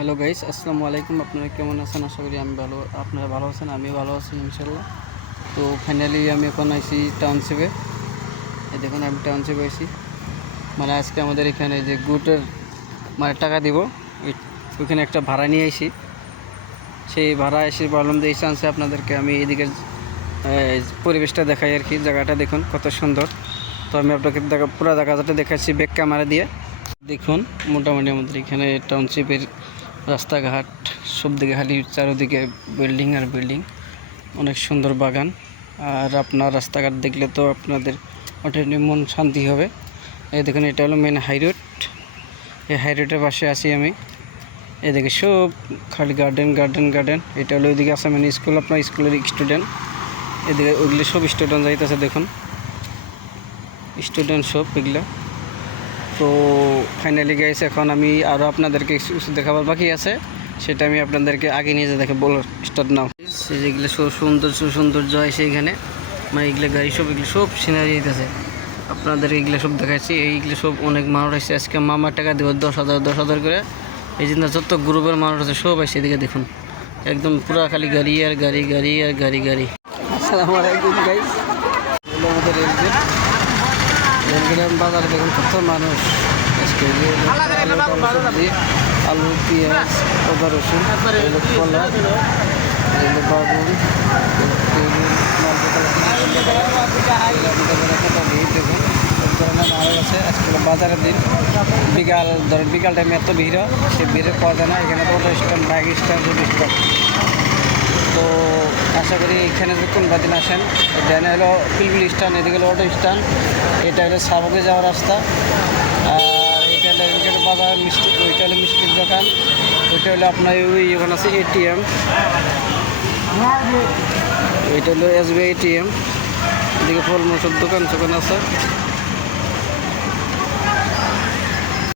Hello guys, আসসালামু আলাইকুম। আপনারা কেমন আছেন? আশা করি আপনারা ভালো আছেন। আমি ভালো আছি ইনশাল্লাহ। তো ফাইনালি আমি এখন আইছি টাউনশিপে। এই দেখুন, আমি টাউনশিপে আইছি। মানে আজকে আমাদের এখানে যে গুটের টাকা দিব, ওইখানে একটা ভাড়া নিয়ে আইছি। সেই ভাড়া এসে বললাম যে এই চান্সে আপনাদেরকে আমি এদিকে পরিবেশটা দেখাই আর কি। জায়গাটা দেখুন কত সুন্দর। তো আমি আপনাকে পুরো জায়গাটা দেখাচ্ছি ব্যাক ক্যামেরা দিয়ে। দেখুন, মোটামুটি আমাদের এখানে টাউনশিপের রাস্তাঘাট সব দিকে খালি চারিদিকে বিল্ডিং আর বিল্ডিং, অনেক সুন্দর বাগান। আর আপনার রাস্তাঘাট দেখলে তো আপনাদের অটোমেটিক মন শান্তি হবে। এই দেখুন, এটা হলো মেন হাইরোড। এই হাইরোডের পাশে আছি আমি। এদিকে সব খালি গার্ডেন গার্ডেন গার্ডেন। এটা হলো ওইদিকে আছে মানে স্কুল, আপনার স্কুলের স্টুডেন্ট। এদিকে ওইগুলো সব স্টুডেন্ট যাইতেছে, দেখুন স্টুডেন্ট সব এগুলো। তো ফাইনালি গাইস, এখন আমি আরও আপনাদেরকে কিছু দেখাবার বাকি আছে, সেটা আমি আপনাদেরকে আগে নিয়ে দেখে বলার স্টার্ট নাও। যেগুলো সৌন্দর্য হয় সেইখানে, মানে এগুলো গাড়ি সব, এগুলো সব সিনারি আছে আপনাদের। এইগুলো সব দেখাচ্ছি। এইগুলো সব অনেক মানুষ আসছে আজকে। মামার টাকা দেবো 10,000 করে। এই জন্য যত গ্রুপের মানুষ আছে সব আসছে। এদিকে দেখুন, একদম পুরা খালি গাড়ি আর গাড়ি, গাড়ি আর গাড়ি গাড়ি। আসসালামু আলাইকুম গাইস, আমাদের রেলগ্রাম বাজারে দেখুন কত মানুষ আজকে। সবজি, আলু, পেঁয়াজ, আদা, রসুন, কলা, বাগুন, দেখুন সব ধরনের মাল আছে। আজকে বাজারের দিন, বিকাল টাইমে এত ভিড়, সে ভিড়ে পাওয়া যায় না। এখানে তো auto stand, bike stand, road stand. তো আশা করি এখানে যদি কোনবা দিন আসেন। ডানে হলো পিলপিল স্ট্যান্ড, এদিকে হলো অটো স্ট্যান্ড, এটা হলো সাবকে যাওয়ার রাস্তা। আর এটা হলো এদিকে বাজার মিষ্টি, ওইটা হলো মিষ্টির দোকান, ওইটা হলো আপনার ওই ওখানে আছে এটিএম, ওইটা হলো SBI এটিএম। এদিকে ফলমূল সব দোকান আছে।